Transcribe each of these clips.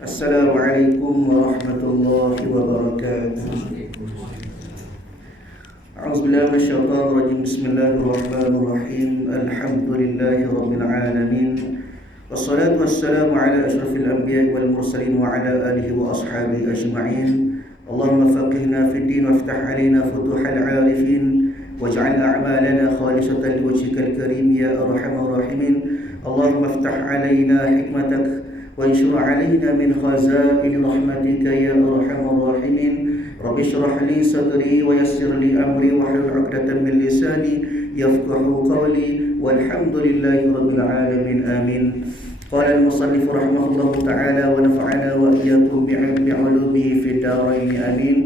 Assalamualaikum warahmatullahi wabarakatuh. A'udzubillahi minasyaitonir rajim. Bismillahirrahmanirrahim. Alhamdulillahi rabbil alamin. Wassalatu wassalamu ala asyrafil anbiya'i wal mursalin wa ala alihi wa ashabihi ajma'in. Allahumma faqihna fid din waftah 'alaina futuhal 'arifin waj'al a'malana khalisatan liwajhikal karim ya arhamar rahimin. Allahumma iftah 'alaina hikmatak وانشر علينا من خزائن رحمتك يا أرحم الراحمين. رب اشرح لي صدري ويسر لي أمري واحلل عقدة من لساني يفقهوا قولي والحمد لله رب العالمين آمين. قال المصنف رحمه الله تعالى ونفعنا وإياكم بعلومه في الدارين آمين.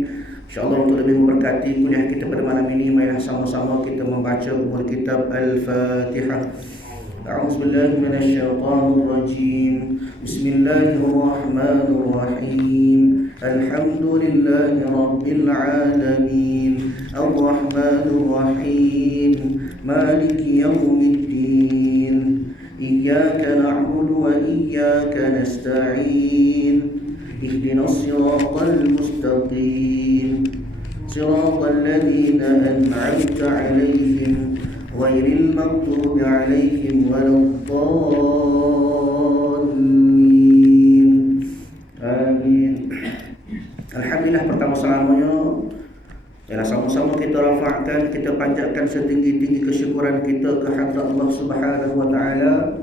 InsyaAllah untuk lebih memberkati kuliah kita pada malam ini, marilah sama-sama kita membaca umur kitab Al-Fatihah. A'udzubillahi minasyaitonir rajim. Bismillahirrahmanirrahim. Alhamdulillahi rabbil alamin. Arrahmanir rahim. Maliki yaumiddin. Iyyaka na'budu wa iyyaka nasta'in. Ihdinas siratal mustaqim. Siratal ladzina an'amta 'alaihim ghairil maghdubi 'alaihim waladdallin. Amin. Alhamdulillah, pertama-selamanya ialah sama-sama kita rafa'kan, kita panjatkan setinggi-tinggi kesyukuran kita ke hadrat Allah Subhanahu wa taala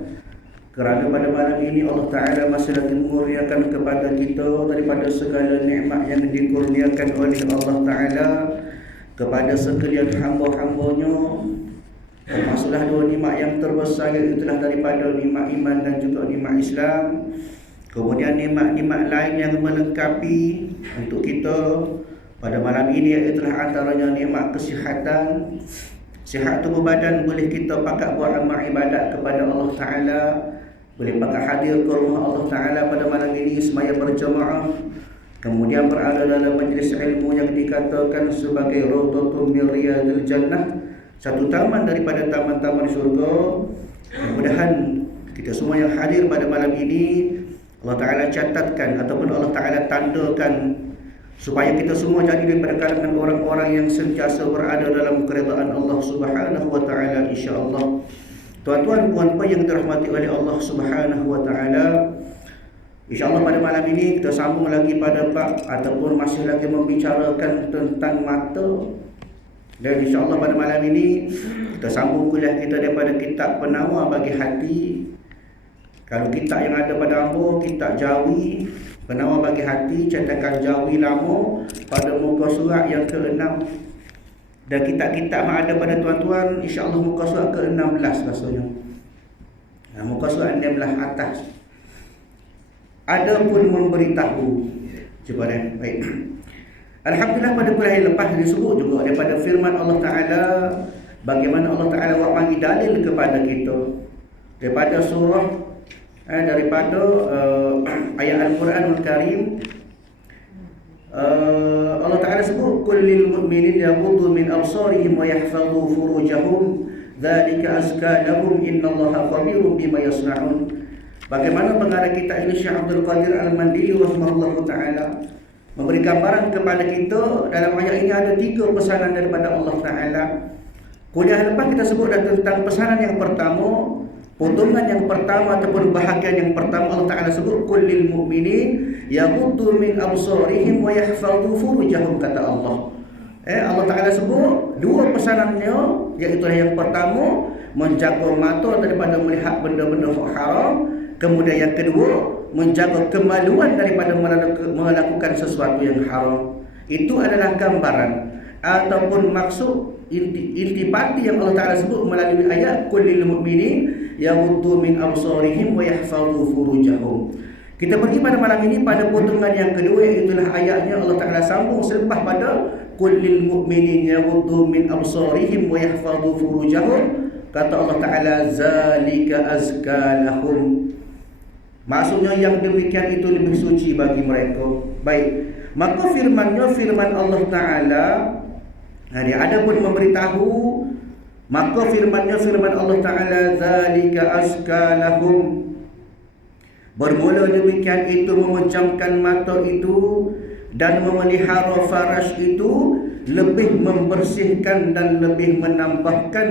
kerana pada malam ini Allah Taala masih lagi mengurniakan kepada kita daripada segala nikmat yang dikurniakan oleh Allah Taala kepada sekalian hamba-hambanya. Termasuklah dua nikmat yang terbesar, iaitu daripada nikmat iman dan juga nikmat Islam. Kemudian nikmat-nikmat lain yang melengkapi untuk kita pada malam ini, iaitu antaranya nikmat kesihatan. Sihat tubuh badan boleh kita pakai buat amal ibadat kepada Allah Ta'ala, boleh pakai hadir ke rumah Allah Ta'ala pada malam ini semaya berjamaah. Kemudian berada dalam majlis ilmu yang dikatakan sebagai Raudhatun min Riyadil Jannah, satu taman daripada taman-taman syurga. Mudah-mudahan kita semua yang hadir pada malam ini Allah Ta'ala catatkan ataupun Allah Ta'ala tandakan supaya kita semua jadi daripada kalangan orang-orang yang sentiasa berada dalam keredaan Allah Subhanahu wa Ta'ala, insya-Allah. Tuan-tuan, puan-puan yang dirahmati oleh Allah Subhanahu wa Ta'ala, insya-Allah pada malam ini kita sambung lagi pada bab ataupun masih lagi membicarakan tentang mata. Dan insya-Allah pada malam ini kita sambung kuliah kita daripada kitab Penawar bagi Hati. Kalau kitab yang ada pada ambo, kitab Jawi, Penawar bagi Hati, cetakan Jawi lama, pada muka surat yang ke-6. Dan kitab-kitab yang ada pada tuan-tuan, insya-Allah muka surat ke-16 rasanya. Muka surat 16 atas. Ada pun memberitahu. Cuba deh, baik. Alhamdulillah, pada kuliah yang lepas disebut juga daripada firman Allah Ta'ala, bagaimana Allah Ta'ala bagi dalil kepada kita daripada surah daripada ayat Al-Quranul Karim. Allah Ta'ala sebut kullil mu'minin yaghuddu min absarihim wa yahfadhu furujahum dzalika azka lahum innallaha khabirun bima yasna'un. Bagaimana pengarang kita ini Syekh Abdul Qadir Al-Mandili rahimahullahu ta'ala memberi gambaran kepada kita dalam ayat ini ada 3 pesanan daripada Allah Ta'ala. Kuliah lepas kita sebut tentang pesanan yang pertama, potongan yang pertama ataupun bahagian yang pertama. Allah Ta'ala sebut kullil mu'minin yaghuddu min absarihim wa yahfadhu furujahum, kata Allah. Allah Ta'ala sebut 2 pesanannya, iaitu yang pertama menjaga mata daripada melihat benda-benda haram. Kemudian yang kedua, menjaga kemaluan daripada melakukan sesuatu yang haram. Itu adalah gambaran ataupun maksud intipati yang Allah Ta'ala sebut melalui ayat kullil mu'minin yaghuddu min absarihim wa yahfadhu furujahum. Kita pergi pada malam ini pada potongan yang kedua, iaitu ayatnya Allah Ta'ala sambung selepas pada kullil mu'minin yaghuddu min absarihim wa yahfadhu furujahum. Kata Allah Ta'ala zalika azka lahum. Maksudnya yang demikian itu lebih suci bagi mereka. Baik, maka firman-Nya firman Allah Ta'ala, adapun memberitahu, maka firman-Nya firman Allah Ta'ala zalika azka lahum, Bermula demikian itu memejamkan mata itu dan memelihara faras itu lebih membersihkan dan lebih menambahkan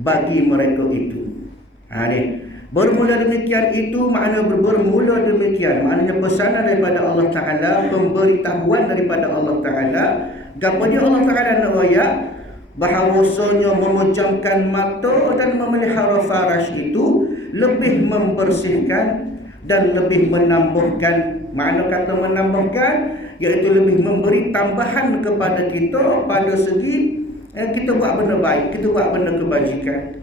bagi mereka itu. Bermula demikian itu makna bermula demikian, maknanya pesanan daripada Allah Ta'ala, pemberitahuan daripada Allah Ta'ala. Gapanya Allah Ta'ala nak royak bahawasanya memejamkan mata dan memelihara faras itu lebih membersihkan dan lebih menambahkan. Makna kata menambahkan iaitu lebih memberi tambahan kepada kita pada segi kita buat benda baik, kita buat benda kebajikan.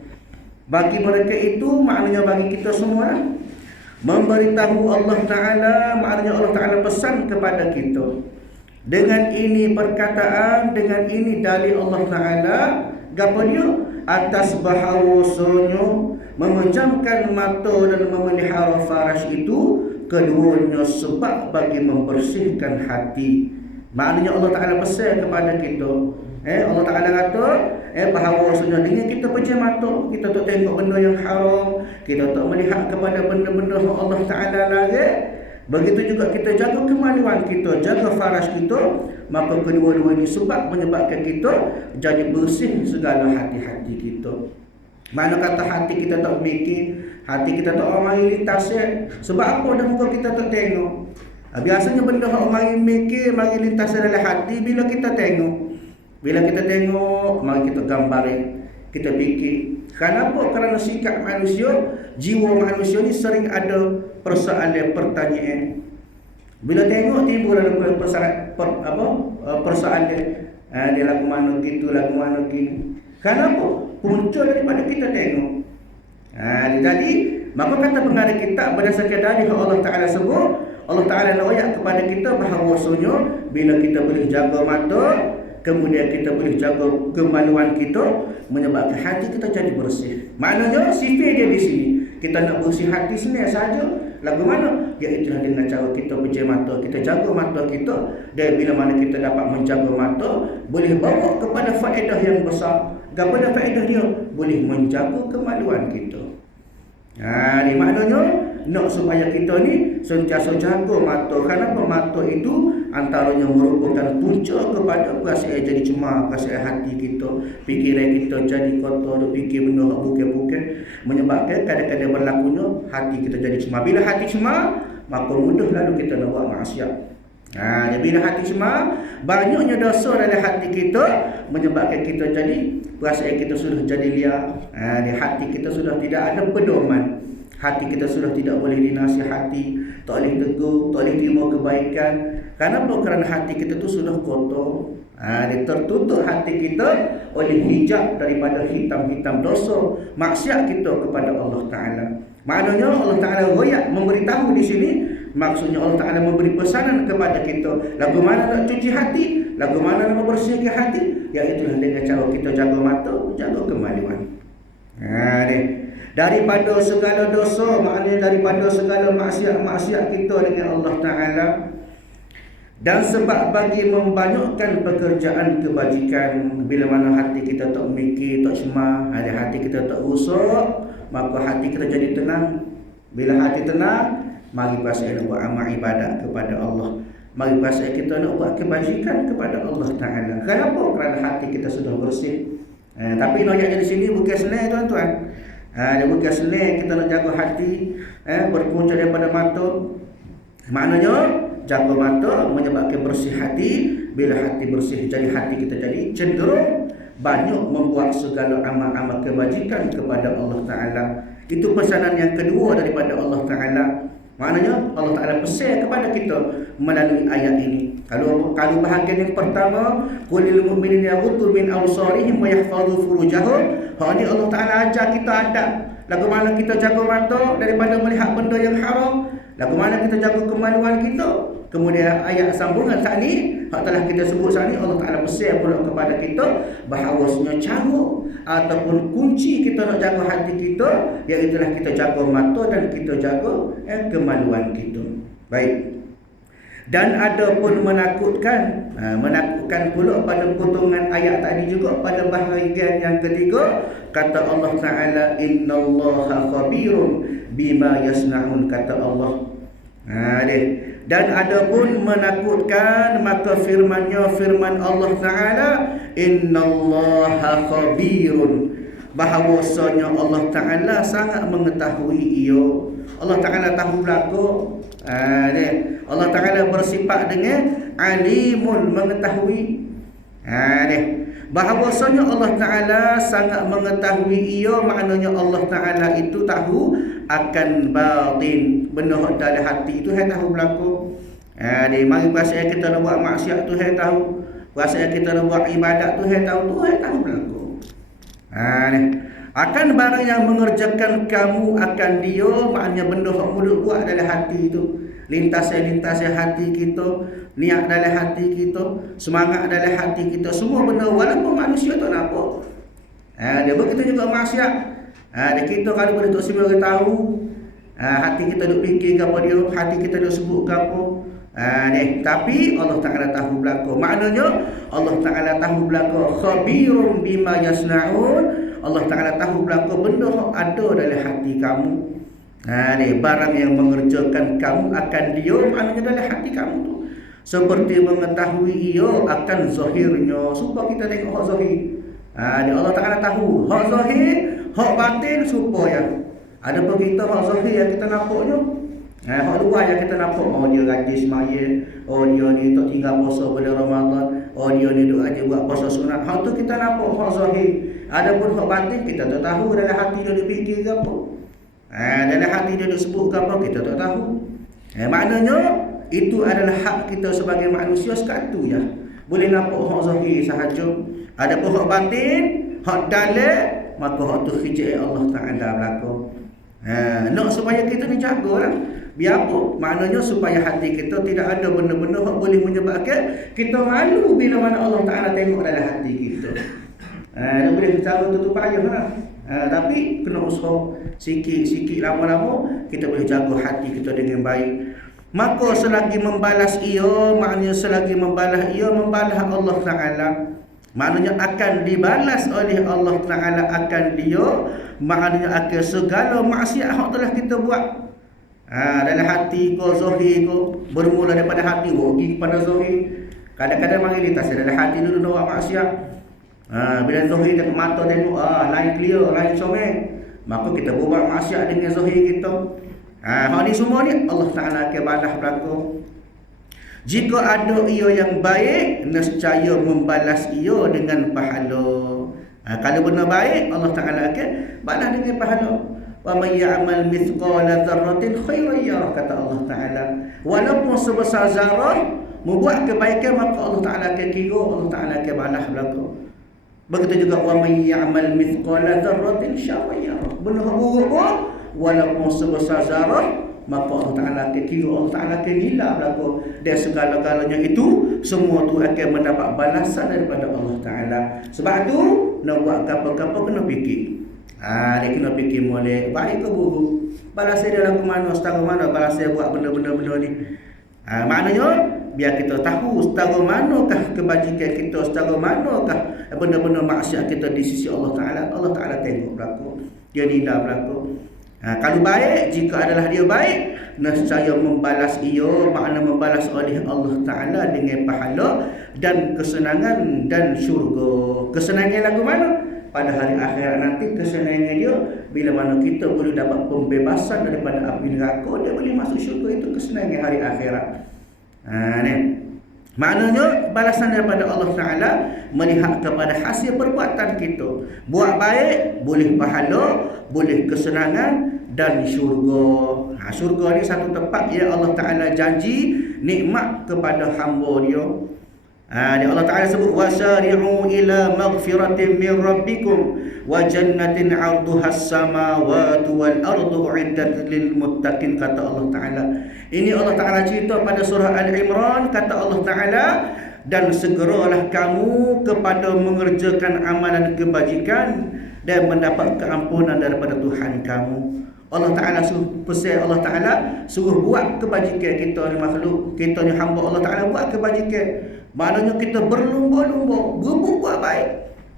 Bagi mereka itu maknanya bagi kita semua memberitahu Allah Ta'ala, maknanya Allah Ta'ala pesan kepada kita. Dengan ini perkataan, dengan ini dalil Allah Ta'ala, gapanya atas bahawasanya memejamkan mata dan memelihara faras itu keduanya sebab bagi membersihkan hati. Maknanya Allah Ta'ala pesan kepada kita. Allah Ta'ala kata bahawasanya dengan kita pejam mata, kita tak tengok benda yang haram, kita tak melihat kepada benda-benda yang Allah Ta'ala larang. Begitu juga kita jaga kemaluan kita, jaga faras kita, maka kedua-dua ini sebab menyebabkan kita jadi bersih segala hati-hati kita. Mana kata hati kita tak mikir, hati kita tak mari lintas sebab apa dah muka kita tak tengok. Biasanya benda yang mari mikir, mari lintas dalam hati bila kita tengok. Bila kita tengok, mari kita gambarin, kita fikir. Kenapa? Kerana sikap manusia, jiwa manusia ni sering ada persoalan, pertanyaan. Bila tengok timbul ada persoalan, dia lagu mana gitu, lagu mana gini. Kenapa? Punca daripada kita tengok. Jadi, maka kata pengarang kitab berdasarkan dalil Allah Ta'ala sebut, Allah Ta'ala nak kepada kita bahawasanya bila kita boleh jaga mata, kemudian kita boleh jaga kemaluan kita, menyebabkan hati kita jadi bersih. Maknanya sifat dia di sini, kita nak bersih hati sebenarnya saja. Lagu mana? Iaitulah dengan cara kita pejam mata, kita jaga mata kita. Dan bila mana kita dapat menjaga mata, boleh bawa kepada faedah yang besar. Kepada faedah dia, boleh menjaga kemaluan kita. Ini maknanya nak supaya kita ni sentiasa jaga mata. Kenapa? Mata itu antaranya merupakan punca kepada perasaan jadi cemar, perasaan hati kita, fikiran kita jadi kotor, fikir benda bukan-bukan, menyebabkan kadang-kadang berlakunya hati kita jadi cemar. Bila hati cemar, maka mudah lalu kita nak buat maksiat. Bila hati cemar, banyaknya dosa dalam hati kita, menyebabkan kita jadi perasaan kita sudah jadi liar. Di hati kita sudah tidak ada pedoman. Hati kita sudah tidak boleh dinasihati, tak boleh tegur, tak boleh terima kebaikan. Kenapa? Kerana hati kita tu sudah kotor. Dia tertutup hati kita oleh hijab daripada hitam-hitam dosa, maksiat kita kepada Allah Ta'ala. Maknanya Allah Ta'ala royak memberitahu di sini, maksudnya Allah Ta'ala memberi pesanan kepada kita. Lagu mana nak cuci hati, lagu mana nak membersihkan hati, iaitulah dengan cara kita jaga mata, jaga kemaluan. Daripada segala dosa, maknanya daripada segala maksiat-maksiat kita dengan Allah Ta'ala. Dan sebab bagi membanyakkan pekerjaan kebajikan, bila mana hati kita tak mikir, tak cemar, hati kita tak rosak, maka hati kita jadi tenang. Bila hati tenang, mari perasaan nak buat amal ibadat kepada Allah. Mari perasaan kita nak buat kebajikan kepada Allah Ta'ala. Kenapa? Kerana hati kita sudah bersih. Tapi noyaknya di sini bukan senang tuan-tuan. Dia bukan senang kita nak jaga hati, berpunca daripada mata. Maknanya jaga mata menyebabkan bersih hati. Bila hati bersih, jadi hati kita jadi cenderung banyak membuat segala amal-amal kebajikan kepada Allah Ta'ala. Itu pesanan yang kedua daripada Allah Ta'ala. Maknanya Allah Ta'ala pesan kepada kita melalui ayat ini. Kalau bahagian yang pertama, qulil mu'minina yaghuddu min absarihim wa yahfazu furujahum. Ini Allah Ta'ala ajar kita adab. Lagu mana kita jaga mata daripada melihat benda yang haram, lagu mana kita jaga kemaluan kita. Kemudian ayat sambungan saat ni, hak telah kita sebut saat ni, Allah Ta'ala pesan pula kepada kita bahawasanya cara ataupun kunci kita nak jaga hati kita, iaitulah kita jaga mata dan kita jaga kemaluan kita. Baik. Dan ada pun menakutkan pula pada potongan ayat tadi juga, pada bahagian yang ketiga, kata Allah Ta'ala, innallaha khabirun bima yasna'un, kata Allah. Dan adapun menakutkan, maka firman Allah Ta'ala, innallaha khabirun, bahawasanya Allah Ta'ala sangat mengetahui ia. Allah Ta'ala tahu belakang. Allah Ta'ala bersifat dengan alimun, mengetahui. Bahawasanya Allah Ta'ala sangat mengetahui ia, maknanya Allah Ta'ala itu tahu akan batin, benda dalam hati itu Tuhan tahu berlaku. Mari perasaan kita nak buat maksiat Tuhan tahu, perasaan kita nak buat ibadat Tuhan tahu berlaku. Akan barang yang mengerjakan kamu akan dia, maknanya benda yang mulut buat dalam hati itu, lintasan-lintasan hati kita, niat dalam hati kita, semangat dalam hati kita, semua benda walaupun manusia tak nampak. Dia begitu juga maksiat. Kita kalau boleh tak semua orang tahu, hati kita duk fikir apa dia, hati kita duk sebut apa. Tapi Allah Ta'ala tahu belaka. Maknanya Allah Ta'ala tahu belaka, khabirun bima yasna'un. Allah Ta'ala tahu belaka benda yang ada dalam hati kamu. Barang yang mengerjakan kamu akan dia, maknanya dalam hati kamu tu. Seperti mengetahui ia akan zahirnya, supaya kita tengok hak zahir. Allah Ta'ala tahu hak zahir, hak batin, supaya ada pun kita hak zahir yang kita nampaknya. Hak luar yang kita nampak, oh dia rajin semaya, oh dia ni tak tinggal puasa pada Ramadan, oh dia ni duk aja buat puasa sunat. Hak tu kita nampak hak zahir. Adapun hak batin kita tak tahu dalam hati dia duk fikir ke apa. Dalam hati dia duk sebut ke apa, kita tak tahu. Maknanya itu adalah hak kita sebagai manusia sekatu ya. Boleh nampak hak zahir sahaja. Adapun hak batin, hak dalam, maka hak tu khijai Allah Ta'ala belaka. Nak supaya kita ni jagalah. Biar apa? Maknanya supaya hati kita tidak ada benda-benda yang boleh menyebabkan kita malu bila mana Allah Ta'ala tengok dalam hati kita. Dia boleh cara tutup payah lah. Tapi kena usaha sikit-sikit, lama-lama kita boleh jaga hati kita dengan baik. Maka selagi membalas ia, maknanya selagi membalas ia, membalas Allah Ta'ala, maknanya akan dibalas oleh Allah Ta'ala akan dia, maknanya akan segala maksiat yang telah kita buat. Dalam hati ko, zahir ko, bermula daripada hati, pergi kepada zahir. Kadang-kadang mari lintas dalam hati dulu nak buat maksiat. Bila zahir tengok mata tengok, lain clear, lain comel, maka kita buat maksiat dengan zahir kita. Hal ni semua ni Allah Ta'ala akan balas belaka. Jika ada ia yang baik, nescaya membalas ia dengan pahala. Kalau benar baik, Allah Ta'ala akan balas dengan pahala. Wa may ya'mal mithqala dzarratin khairan yarah, kata Allah Ta'ala. Walaupun sebesar zarah membuat kebaikan, maka Allah Ta'ala akan kira, Allah Ta'ala akan balas belaka. Begitu juga wa may ya'mal mithqala dzarratin syarran yarah. Benar buruk pun walaupun sebesar zarah, maka Allah Ta'ala akan kira, Allah Ta'ala akan nilai belaka. Dan segala-galanya itu semua tu akan mendapat balasan daripada Allah Ta'ala. Sebab tu nak buat apa-apa kena fikir. Dia kena fikir molek, baik ke buruk, balasnya dia lagu mana, setara mana balasnya buat benda-benda ni. Maknanya biar kita tahu setara manakah kebajikan kita, setara manakah benda-benda maksiat kita di sisi Allah Ta'ala. Allah Ta'ala tengok berlaku, dia nilai berlaku. Kalau baik, jika adalah dia baik, nescaya membalas ia, makna membalas oleh Allah Ta'ala dengan pahala dan kesenangan dan syurga. Kesenangan lagu mana? Pada hari akhirat nanti. Kesenangan dia bila mana kita boleh dapat pembebasan daripada api neraka, dia boleh masuk syurga. Itu kesenangan hari akhirat. Maknanya balasan daripada Allah Ta'ala melihat kepada hasil perbuatan kita. Buat baik boleh pahala, boleh kesenangan dan syurga. Syurga ni satu tempat yang Allah Ta'ala janji nikmat kepada hamba dia. Allah Ta'ala sebut wasari'u ila maghfiratin min rabbikum wa jannatin 'arduha as-samawati wal ardu 'iddat lil muttaqin, kata Allah Ta'ala. Ini Allah Ta'ala cerita pada surah Al-Imran, kata Allah Ta'ala, dan segeralah kamu kepada mengerjakan amalan kebajikan dan mendapat keampunan daripada Tuhan kamu. Allah Ta'ala suruh pesan, Allah Ta'ala suruh buat kebajikan. Kita ni makhluk, kita ni hamba Allah Ta'ala buat kebajikan. Maknanya kita berlumba-lumba berebut buat baik.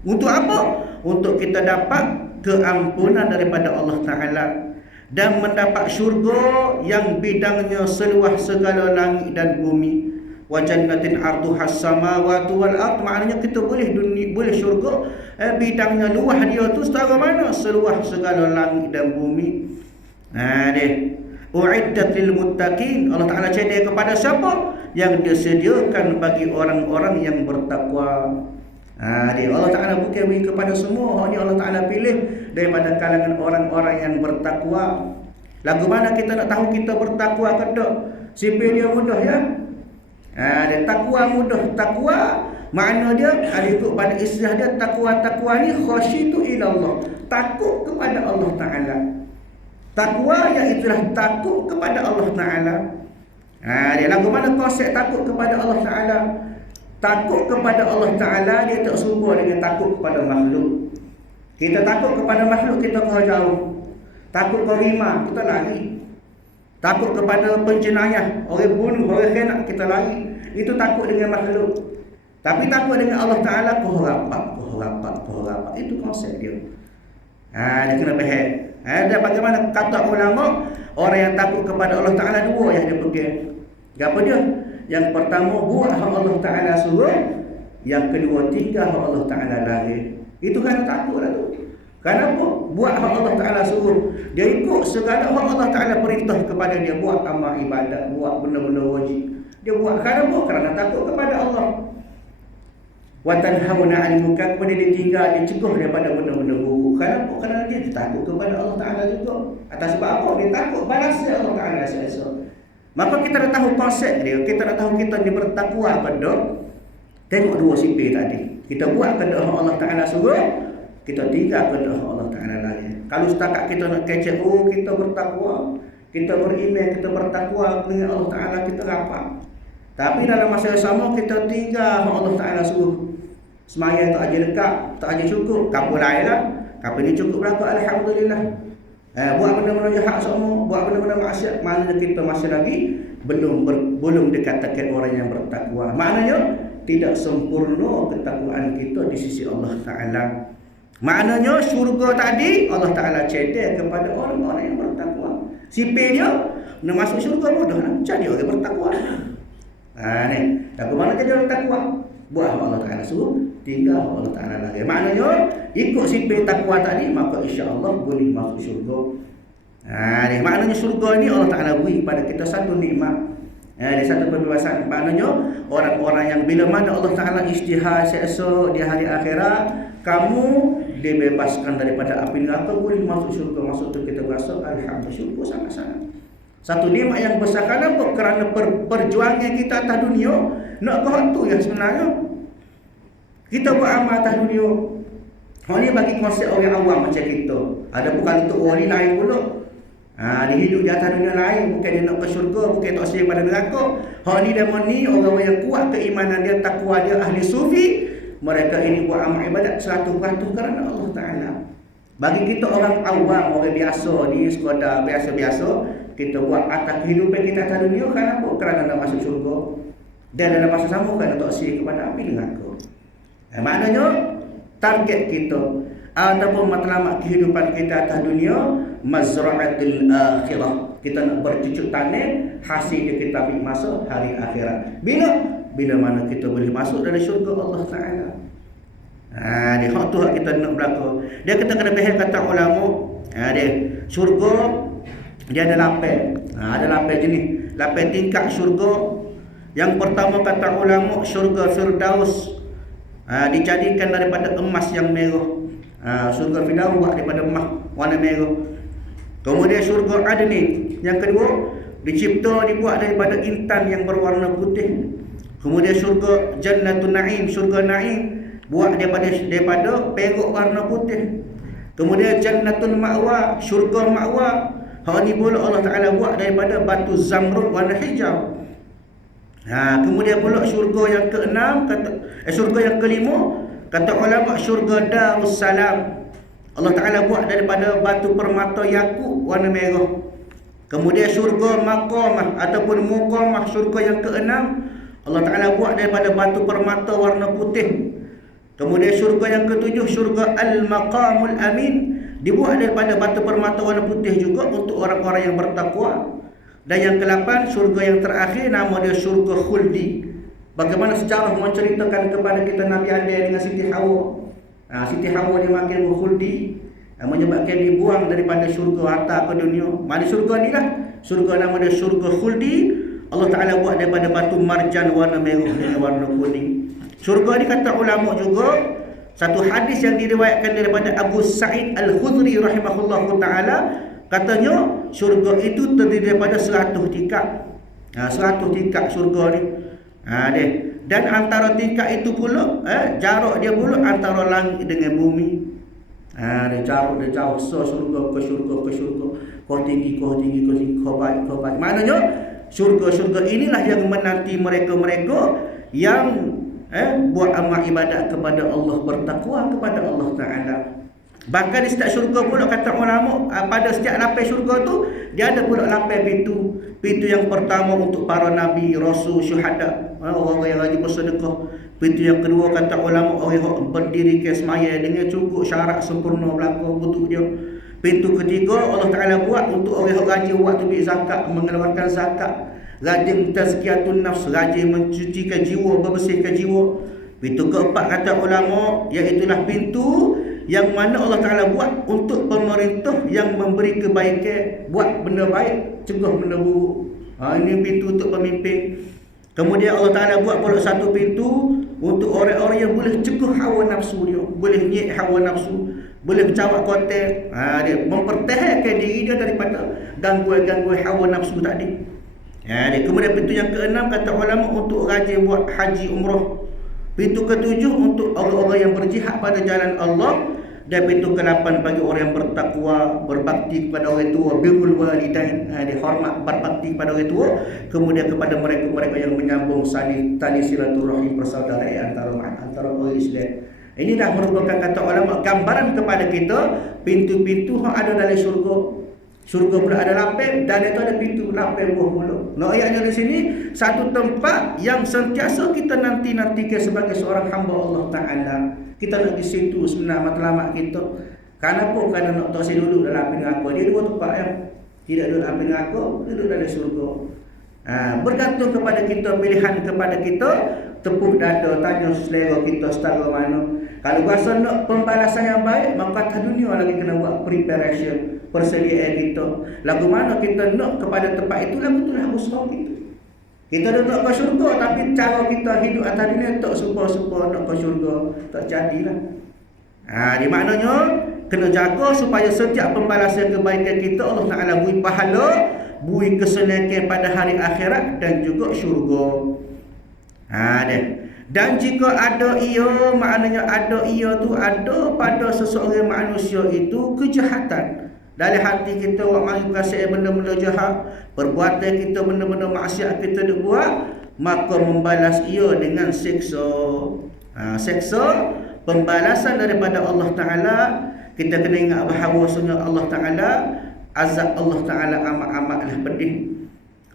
Untuk apa? Untuk kita dapat keampunan daripada Allah Ta'ala dan mendapat syurga yang bidangnya seluas segala langit dan bumi. Wa jannatin arduhas samawati wal ard, maknanya kita boleh syurga bidangnya luas dia tu setara mana? Seluas segala langit dan bumi. Uiddat lil muttaqin, Allah Taala cerita kepada siapa? Yang disediakan bagi orang-orang yang bertakwa. Allah Ta'ala bukan beri kepada semua. Ini Allah Ta'ala pilih daripada kalangan orang-orang yang bertakwa. Lagu mana kita nak tahu kita bertakwa ke tak? Sipil dia mudah ya. Dia takwa mudah. Takwa makna dia ikut pada istilah dia, takwa ni khasyitu ilallah, takut kepada Allah Ta'ala. Takwa ialah takut kepada Allah Ta'ala. Dia lagu mana konsep takut kepada Allah Ta'ala? Takut kepada Allah Ta'ala dia tak serupa dengan takut kepada makhluk. Kita takut kepada makhluk, kita kau jauh. Takut ke rimah, kita lari. Takut kepada penjenayah, orang bunuh, orang kena, kita lari. Itu takut dengan makhluk. Tapi takut dengan Allah Ta'ala, kau rapat. Itu konsep dia. Dia kena faham. Dan bagaimana kata ulama, orang yang takut kepada Allah Ta'ala dua yang dia pegang. Apa dia? Yang pertama, buat hak Allah Ta'ala suruh. Yang kedua, tinggal hak Allah Ta'ala lari. Itu kan takut lah tu. Kenapa? Buat hak Allah Ta'ala suruh. Dia ikut segala hak Allah Ta'ala perintah kepada dia. Buat amal ibadat, buat benda-benda wajib. Dia buat kenapa? Kerana takut kepada Allah. Wa tanhauna 'anil munkar, kemudian dia tinggal, dia cegah daripada benda-benda buruk. Kenapa? Kerana dia takut kepada Allah Ta'ala juga. Atas sebab apa? Dia takut balasnya Allah Ta'ala esok. Maka kita dah tahu konsep dia. Kita dah tahu kita ni bertakwa pada. Tengok dua sipir tadi. Kita buat kepada Allah Ta'ala suruh, kita tinggal kepada Allah Ta'ala lari. Kalau setakat kita nak kecek, kita bertakwa, kita beriman, kita bertakwa dengan Allah Ta'ala, kita rapat. Tapi dalam masa yang sama kita tinggal Allah Ta'ala suruh. Semaya tak aja dekat, tak aja cukup. Kapal lain lah. Kapal ni cukup berapa? Alhamdulillah. Buat benda-benda jahat semua, buat benda-benda maksiat, maknanya kita masih lagi belum dikatakan orang yang bertakwa. Maknanya tidak sempurna ketakwaan kita di sisi Allah Ta'ala. Maknanya syurga tadi Allah Ta'ala cedek kepada orang-orang yang bertakwa. Sipir dia nak masuk syurga mudah lah. Jadi orang bertakwa. Ni, tak mana jadi orang takwa? Buat Allah Ta'ala suruh, tinggal Allah Ta'ala lagi. Maknanya ikut sipir takwa tadi, maka insya-Allah boleh masuk syurga. Ni maknanya syurga ni Allah Ta'ala beri kepada kita satu nikmat. Dia satu pembebasan. Maknanya orang-orang yang bila mana Allah Ta'ala isytihar esok di hari akhirat, kamu dibebaskan daripada api neraka, boleh masuk syurga. Masuk tu kita berasa alhamdulillah, syurga sangat-sangat. Satu nikmat yang besar. Kenapa? Kerana perjuangan kita atas dunia nak ke hak tu yang sebenarnya. Kita buat amal atas dunia. Hal ni bagi konsep orang awam macam kita. Ada bukan untuk orang ni lain pula. Dia hidup di atas dunia lain, bukan dia nak ke syurga, bukan tak sayang pada neraka. Hak ni demo ni orang yang kuat keimanan dia, takwa dia, ahli sufi. Mereka ini buat amal ibadat 100% kerana Allah Ta'ala. Bagi kita orang awam, orang biasa ni, sekadar biasa-biasa, kita buat atas kehidupan kita atas dunia kerana apa? Kerana nak masuk syurga. Dan dalam masa sama kerana tak sayang kepada api neraka. Maknanya target kita ataupun matlamat kehidupan kita atas dunia mazra'atul akhirah. Kita nak bercucuk tanam, hasil dia kita ambil masuk hari akhirat. Bila mana kita boleh masuk dalam syurga Allah Ta'ala. Dia hak tu hak kita nak berlaku. Dia kita kena faham kata ulama, dia syurga dia ada 8. Ada 8 jenis. 8 tingkat syurga. Yang pertama kata ulama, syurga Firdaus dijadikan daripada emas yang merah. Syurga Firdaus buat daripada emas warna merah. Kemudian syurga Adnin, yang kedua dibuat daripada intan yang berwarna putih. Kemudian syurga Jannatun Na'im, syurga Na'im buat daripada perak warna putih. Kemudian Jannatul Ma'wa, syurga Ma'wa, hal ni pula Allah Ta'ala buat daripada batu zamrud warna hijau. Kemudian pula syurga yang keenam, syurga yang kelima, kata ulama syurga Darussalam, Allah Ta'ala buat daripada batu permata yakut warna merah. Kemudian syurga Maqamah ataupun Muqamah, syurga yang keenam, Allah Ta'ala buat daripada batu permata warna putih. Kemudian syurga yang ketujuh, syurga Al-Maqamul Amin, dibuat daripada batu permata warna putih juga untuk orang-orang yang bertakwa. Dan yang ke-8, syurga yang terakhir, nama dia syurga Khuldi. Bagaimana sejarah menceritakan kepada kita Nabi Adam dengan Siti Hawa. Siti Hawa dia makin berkhuldi, menyebabkan dibuang daripada syurga hantar ke dunia. Mana syurga ni lah? Syurga nama dia syurga Khuldi. Allah Ta'ala buat daripada batu marjan warna merah dengan warna kuning. Syurga ni kata ulama juga, satu hadis yang diriwayatkan daripada Abu Sa'id Al-Khudri rahimahullahu ta'ala, katanya syurga itu terdiri daripada 100 tingkat. 100 tingkat syurga ni. Dan antara tingkat itu pula, jarak dia pula antara langit dengan bumi. Dia jarak dia jauh, syurga ke syurga ke syurga, kau tinggi kau tinggi kau tinggi, kau baik kau baik. Maknanya syurga-syurga inilah yang menanti mereka-mereka yang buat amal ibadat kepada Allah, bertakwa kepada Allah Ta'ala. Bahkan di setiap syurga pula kata ulama, pada setiap lapis syurga tu dia ada pula lapis pintu. Pintu yang pertama untuk para nabi, rasul, syuhada, orang-orang yang rajin bersedekah. Pintu yang kedua kata ulama, orang yang berdiri ke semaya dengan cukup syarat sempurna belaka bentuk dia. Pintu ketiga Allah Ta'ala buat untuk orang yang rajin waktu beri zakat, mengeluarkan zakat, rajin tazkiyatun nafs, rajin mencucikan jiwa, membersihkan jiwa. Pintu keempat kata ulama, iaitulah pintu yang mana Allah Ta'ala buat untuk pemerintah yang memberi kebaikan, buat benda baik, cegah benda buruk. Ini pintu untuk pemimpin. Kemudian Allah Ta'ala buat pula satu pintu untuk orang-orang yang boleh cegah hawa nafsu dia, boleh nyek hawa nafsu, boleh bercawak kotak. Dia mempertahankan diri dia daripada gangguan-gangguan hawa nafsu tadi. Kemudian pintu yang keenam kata ulama untuk rajin buat haji umrah. Pintu ketujuh untuk orang-orang yang berjihad pada jalan Allah. Dan pintu ke-8 bagi orang yang bertakwa, berbakti kepada orang tua, birrul walidain, dihormat, berbakti kepada orang tua. Kemudian kepada mereka-mereka yang menyambung tali silaturahim persaudaraan antara orang Islam. Ini dah merupakan kata ulama gambaran kepada kita pintu-pintu yang ada dalam syurga. Syurga pula ada lapis dan itu ada pintu lapis buah pula. Ayatnya di sini satu tempat yang sentiasa kita nanti-nantikan sebagai seorang hamba Allah Ta'ala. Kita nak di situ sebenarnya matlamat kita. Kenapa? Kerana nak tahu saya duduk dalam api neraka. Dia dua tempat yang tidak duduk dalam api neraka, duduk dalam syurga. Bergantung kepada kita, pilihan kepada kita, tepuk dada, tanya selera kita setara mana. Kalau rasa nak pembalasan yang baik, maka atas dunia lagi kena buat preparation, persediaan kita. Lagu mana kita nak kepada tempat itu, lagu itulah usaha kita. Kita dah nak ke syurga, tapi cara kita hidup atas dunia tak serupa-serupa nak ke syurga, tak jadilah. Di maknanya kena jaga supaya setiap pembalasan kebaikan kita Allah Ta'ala beri pahala, beri kesenangan pada hari akhirat dan juga syurga. Dan jika ada ia, maknanya ada ia tu ada pada seseorang manusia itu kejahatan. Dalam hati kita awak mari perasaan benda-benda jahat, perbuatan kita benda-benda maksiat kita duk buat, maka membalas ia dengan siksa. Siksa pembalasan daripada Allah Ta'ala. Kita kena ingat bahawasanya Allah Ta'ala, azab Allah Ta'ala amat-amatlah pedih.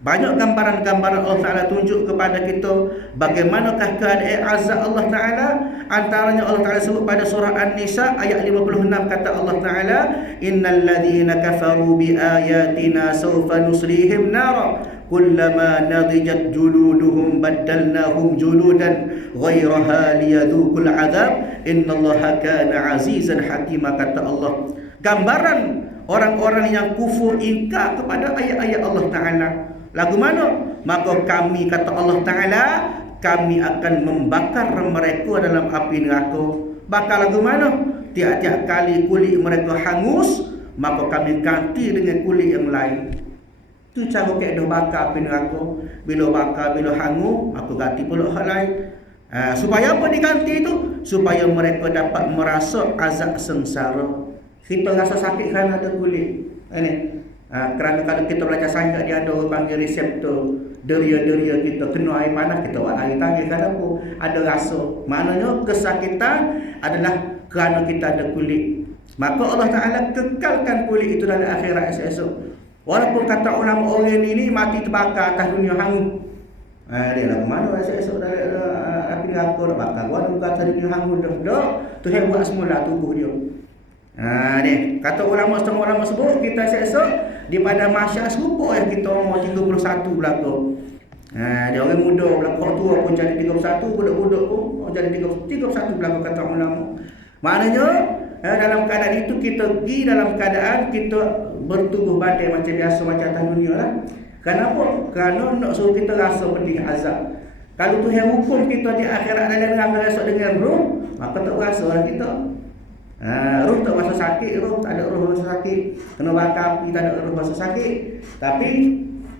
Banyak gambaran-gambaran Allah Ta'ala tunjuk kepada kita bagaimanakah keadaan azab Allah Ta'ala. Antaranya Allah Ta'ala sebut pada surah An-Nisa ayat 56, kata Allah Ta'ala, innal ladhina kafaru bi ayatina sawfa nuslihim nara kullama nadijat juluduhum baddalnahum juludan ghairaha liyadhuqul azab innallaha kana azizan hakima. Kata Allah, gambaran orang-orang yang kufur ingkar kepada ayat-ayat Allah Ta'ala. Lagu mana? Maka kami, kata Allah Ta'ala, kami akan membakar mereka dalam api neraka. Bakar lagu mana? Tiap-tiap kali kulit mereka hangus, maka kami ganti dengan kulit yang lain. Itu cara kaedah bakar api neraka. Bila bakar, bila hangus, maka ganti pula hal lain. Supaya apa diganti itu? Supaya mereka dapat merasa azab sengsara. Kita rasa sakit kerana ada kulit. Kerana kalau kita belajar sains, dia ada orang panggil reseptor deria-deria kita. Kena air panas, kita buat air tangan. Kenapa? Ada rasa. Maknanya kesakitan adalah kerana kita ada kulit. Maka Allah Ta'ala kekalkan kulit itu dalam akhirat esok. Walaupun kata ulama orang ini mati terbakar atas dunia hangus. Dia lah ke mana esok dalam api neraka nak bakar. Gua kata dunia hang dah. Tuhan buat semula tubuh dia. Ni kata ulama setengah ulama sebut kita esok di pada masyarakat serupa yang kita umur 31 belaka. Dia orang muda belaka tua pun jadi 31, budak-budak pun jadi 31 belaka kata ulama. Maknanya dalam keadaan itu kita pergi dalam keadaan kita bertubuh badan macam biasa macam atas dunia lah. Kenapa? Kerana nak suruh kita rasa pedih azab. Kalau Tuhan hukum kita di akhirat dalam neraka esok dengan roh, maka tak rasa lah kita. Roh tak rasa sakit, roh tak ada roh rasa sakit. Kena bakar api tak ada roh rasa sakit. Tapi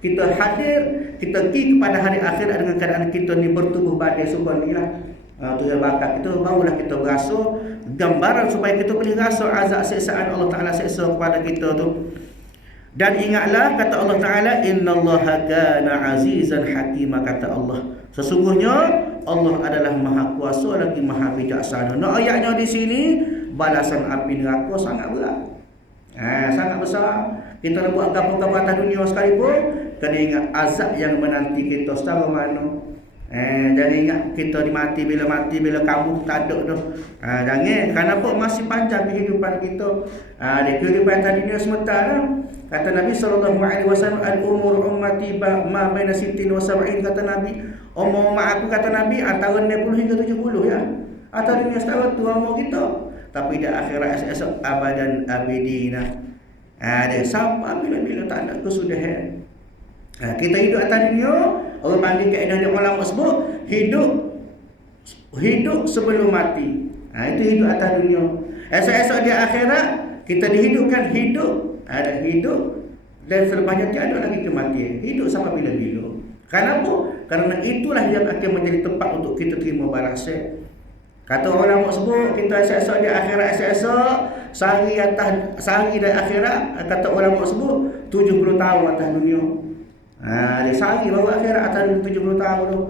kita hadir, kita pergi kepada hari akhirat dengan keadaan kita ni bertubuh badan semua ni lah. Tuhan bakar kita, barulah kita berasa gambaran supaya kita boleh rasa azab siksaan Allah Ta'ala siksa kepada kita tu. Dan ingatlah kata Allah Ta'ala, innallaha kana azizan hakima, kata Allah, sesungguhnya Allah adalah maha kuasa lagi maha bijaksana. Nah, ayatnya di sini balasan api neraka sangat berat. Sangat besar. Kita nak buat apa-apa atas dunia sekalipun, kena ingat azab yang menanti kita secara mana. Jangan ingat kita dimati bila kamu tak ada dah. Jangan, kenapa masih panjang kehidupan kita. Di kehidupan tadi dunia sementara. Kata Nabi SAW, al-umur ummati ma baina sittin wa sab'in, kata Nabi. Umur aku, kata Nabi, antara 60 hingga 70 ya. Atas dunia setara tu umur kita. Tapi di akhirat esok abadan abidina. Dia sampai bila-bila tak ada kesudahan. Kita hidup atas dunia, orang panggil kaedah dia ulama sebut hidup sebelum mati. Itu hidup atas dunia. Esok-esok di akhirat kita dihidupkan hidup, ada hidup dan selepasnya tiada lagi kematian. Hidup sampai bila-bila. Kenapa? Karena itulah yang akan menjadi tempat untuk kita terima balasan. Kata ulama sebut kita esok-esok di akhirat, esok-esok sehari dari akhirat, kata ulama sebut 70 tahun atas dunia. Dia sehari baru akhirat atas 70 tahun tu.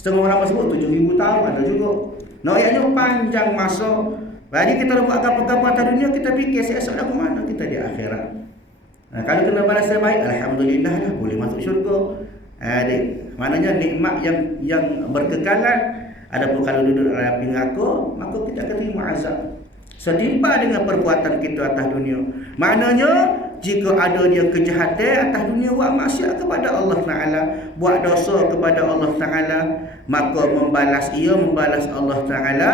Setengah ulama sebut 7,000 tahun ada juga. Ayatnya panjang masa. Jadi kita nak buat apa-apa atas dunia, kita fikir esok dah ke mana kita di akhirat. Kalau kena balasan baik, alhamdulillah lah, boleh masuk syurga. Maknanya nikmat yang berkekalan. Adapun kalau duduk dalam api neraka, maka kita akan terima azab setimpal dengan perbuatan kita atas dunia. Maknanya jika ada dia kejahatan atas dunia, buat maksiat kepada Allah Ta'ala, buat dosa kepada Allah Ta'ala, maka membalas Allah Ta'ala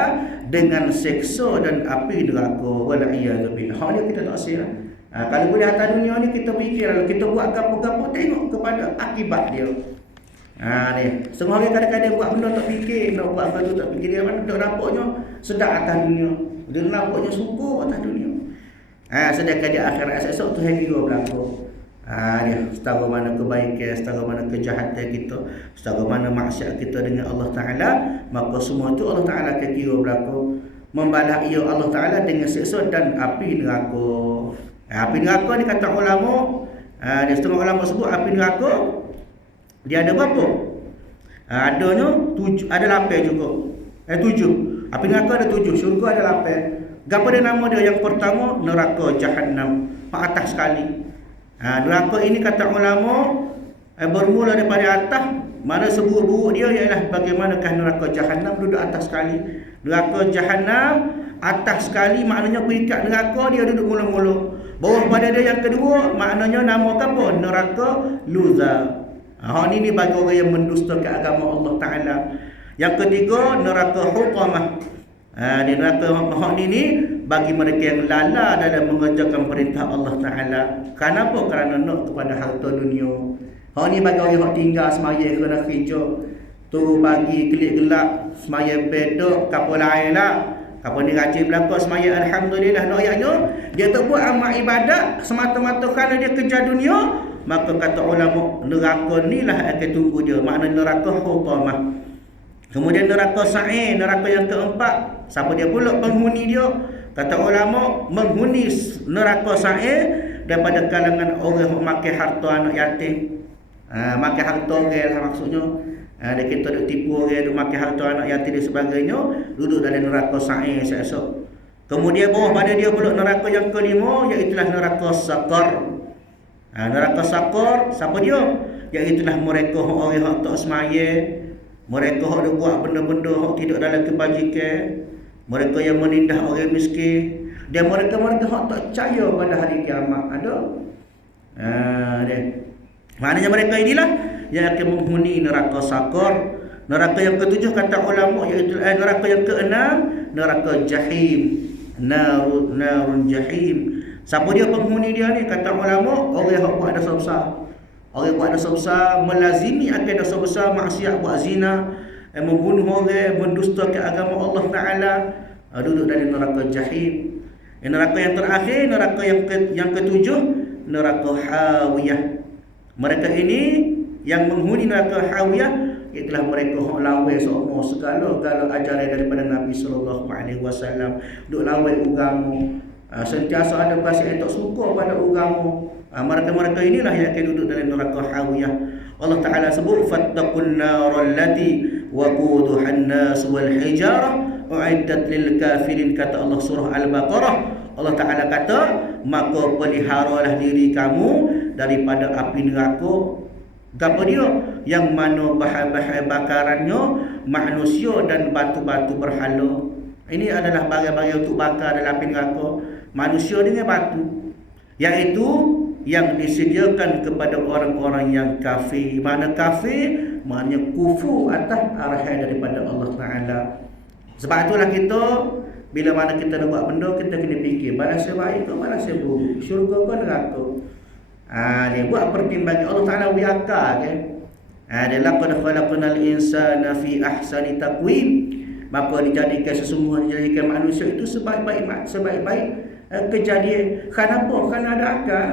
dengan seksa dan api neraka. Wal'iyadzubillah. Hal kita tak siap. Kalau boleh atas dunia ni kita fikir, kita buat gapo-gapo, tengok kepada akibat dia. Ni semua orang kadang-kadang buat benda tak fikir, nak buat apa tu tak fikir, dia mana tak nampaknya sedap atas dunia, dia nampaknya syukur atas dunia. Sedangkan di akhirat esok tu hari dua berlaku. Dia setara mana kebaikan, setara mana kejahatan kita, setara mana maksiat kita dengan Allah Ta'ala, maka semua tu Allah Ta'ala akan kira berlaku. Membalas ia Allah Ta'ala dengan siksa dan api neraka. Api neraka ni kata ulama, dia setengah ulama sebut api neraka dia ada berapa? Adanya 7, ada 8 juga. 7. Api neraka ada 7, syurga ada 8. Gapo dia nama dia? Yang pertama neraka Jahannam, atas sekali. Neraka ini kata ulama bermula daripada atas, mana seburuk-buruk dia ialah bagaimanakah neraka Jahannam duduk atas sekali. Neraka Jahannam atas sekali, maknanya peringkat neraka dia duduk mula-mula. Bawah pada dia yang kedua, maknanya nama apa? Neraka Luza. Ini bagi orang yang mendustakan agama Allah Ta'ala. Yang ketiga neraka Hutamah. Di neraka ini bagi mereka yang lala dalam mengerjakan perintah Allah Ta'ala. Kenapa? Kerana nak kepada harta dunia. Ini bagi orang yang tinggal semaya kena kerja, tu bagi kelik gelap semaya bedok kapal lain lah. Kapal ni rajin belakang semaya, alhamdulillah. Ayatnya dia tak buat amal ibadat semata-mata kerana dia kerja dunia, maka kata ulama neraka ni lah akan tunggu dia. Makna neraka Hutamah. Kemudian neraka Sa'ir, neraka yang keempat. Siapa dia pula penghuni dia? Kata ulama menghuni neraka Sa'ir daripada kalangan orang yang memakai harta anak yatim. Makan harta orang lah maksudnya. Dia kita duk tipu orang, duk makan harta anak yatim dan sebagainya, duduk dalam neraka Sa'ir esok. Kemudian bawah pada dia pula neraka yang kelima, iaitu neraka Saqar. Neraka Saqar, siapa dia? Iaitulah mereka orang yang tak semaya, Mereka hok dia buat benda-benda hok tidak dalam kebajikan. Mereka yang menindas orang miskin. Dan mereka-mereka hok tak percaya pada hari kiamat. Ada. Maknanya mereka inilah yang akan menghuni neraka sakor. Neraka yang ketujuh kata ulama iaitu neraka yang keenam, neraka jahim. Narun jahim. Siapa dia penghuni dia ni? Kata ulama, orang yang buat dosa besar. Orang buat dosa besar, melazimi akan dosa besar, maksiat, buat zina, membunuh orang, mendustakan agama Allah Ta'ala, duduk dalam neraka jahim. Neraka yang terakhir, neraka yang ketujuh, neraka hawiyah. Mereka ini yang menghuni neraka hawiyah, ialah mereka yang lawai semua segala ajaran daripada Nabi SAW. Duk lawai agama, sentiasa ada bahasa yang tak suka pada agama. Mereka-mereka inilah yang akan duduk dalam neraka hawiyah. Allah Ta'ala sebut fattaqun naral lati waquduhan nas wal hijarah uiddat lil kafirin, kata Allah surah Al-Baqarah. Allah Ta'ala kata, maka peliharalah diri kamu daripada api neraka. Apa dia? Yang mana bahan-bahan bakarannya manusia dan batu-batu berhala. Ini adalah barang-barang untuk bakar dalam api neraka, manusia dengan batu, iaitu yang disediakan kepada orang-orang yang kafir. Mana kafir? Maknanya kufur atas arahan daripada Allah Ta'ala. Sebab itulah kita, bila mana kita nak buat benda, kita kena fikir balas baik ke balas buruk, syurga ke neraka. Dia buat pertimbangan. Allah Ta'ala biarkan kan. Dia laqad khalaqnal insana fi ahsani taqwim. Maka dijadikan sesungguhnya, dijadikan manusia itu sebaik-baik kejadian. Kenapa? Kerana ada akal.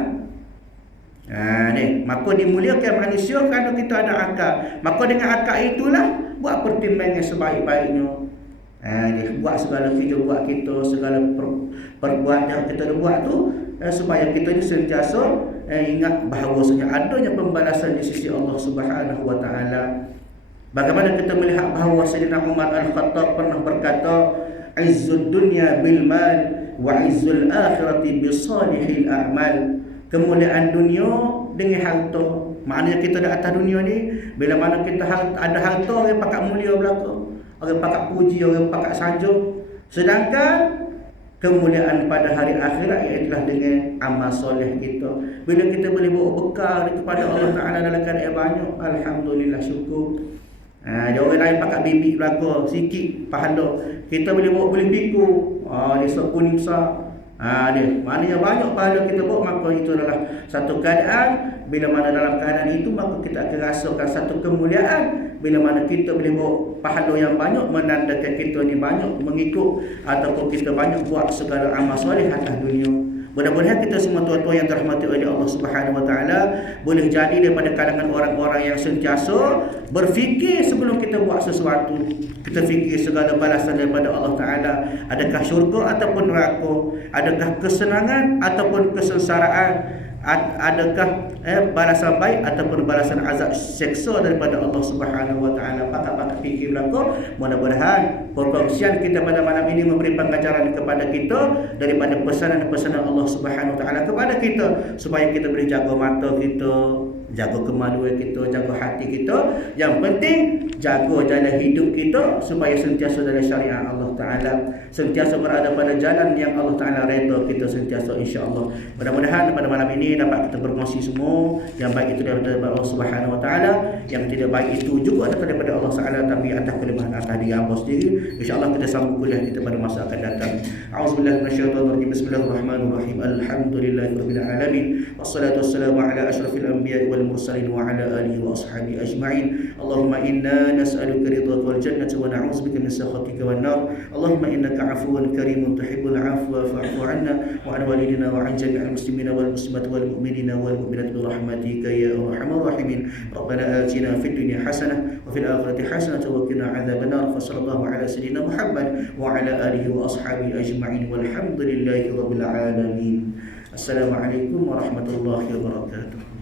Maka dimuliakan manusia kerana kita ada akal. Maka dengan akal itulah buat pertimbangan sebaik-baiknya. Buat segala kerja buat kita, segala perbuatan yang kita buat tu, supaya kita ni sentiasa ingat bahawasanya adanya pembalasan di sisi Allah Subhanahu Wa Taala. Bagaimana kita melihat bahawa Sayyidina Umar Al-Khattab pernah berkata, izzud dunya bil mal wa izzul akhirati bisalihil a'mal. Kemuliaan dunia dengan harta. Maknanya kita di atas dunia ni, bila mana kita ada harta, orang pakat mulia belaka, orang pakat puji, orang pakat sanjung. Sedangkan kemuliaan pada hari akhirat ialah dengan amal soleh kita. Bila kita boleh bawa bekal kepada Allah Ta'ala dalam keadaan banyak, alhamdulillah, syukur. Dia orang lain pakat bibik belaka, sikit pahala, kita boleh bawa beli piku, dia kuning besar. Dia maknanya banyak pahala kita bawa, maka itu adalah satu keadaan. Bila mana dalam keadaan itu, maka kita akan rasakan satu kemuliaan. Bila mana kita boleh bawa pahala yang banyak, menandakan kita ni banyak mengikut ataupun kita banyak buat segala amal soleh atas dunia. Mudah-mudahan kita semua tuan-tuan yang dirahmati oleh Allah Subhanahu Wa Taala boleh jadi daripada kalangan orang-orang yang sentiasa berfikir sebelum kita buat sesuatu. Kita fikir segala balasan daripada Allah Ta'ala. Adakah syurga ataupun neraka? Adakah kesenangan ataupun kesengsaraan? Adakah balasan baik ataupun balasan azab seksa daripada Allah Subhanahu Wa Taala? Pakak-pakak fikir belaka. Mudah-mudahan perkongsian kita pada malam ini memberi pengajaran kepada kita daripada pesanan-pesanan Allah Subhanahu Wa Taala kepada kita, supaya kita boleh jaga mata kita, jaga kemaluan kita, jaga hati kita. Yang penting jaga jalan hidup kita supaya sentiasa dalam syariat Allah Ta'ala, sentiasa berada pada jalan yang Allah Ta'ala redha kita sentiasa, insya-Allah. Mudah-mudahan pada malam ini dapat kita berkongsi semua yang baik itu daripada Allah Subhanahu Wa Taala, yang tidak baik itu juga daripada Allah Ta'ala, tapi atas kelemahan atas diri hamba sendiri. Insya-Allah kita sambung kuliah kita pada masa akan datang. A'udzubillahi minasyaitonirrajim. Bismillahirrahmanirrahim. Alhamdulillahirabbil alamin. Wassalatu wassalamu ala asyrafil anbiya'i wal mursalin wa ala alihi wa ashabihi ajma'in. Allahumma inna nas'aluka ridhaka wal jannata wa na'udzubika min sakhatika wan nar. Allahumma innaka 'afuwun karimun tuhibbul 'afwa fa'fu 'anna wa 'an walidina wa 'an jami'il muslimina wal muslimati wal mu'minina wal mu'minati bi rahmatika ya arhamar rahimin. Rabbana atina fid dunya hasanah wa fil akhirati hasanah wa qina 'adzaban nar. Fa sallallahu ala sayyidina Muhammad wa ala alihi wa ashabihi ajma'in walhamdulillahi rabbil alamin. Assalamualaikum warahmatullahi wabarakatuh.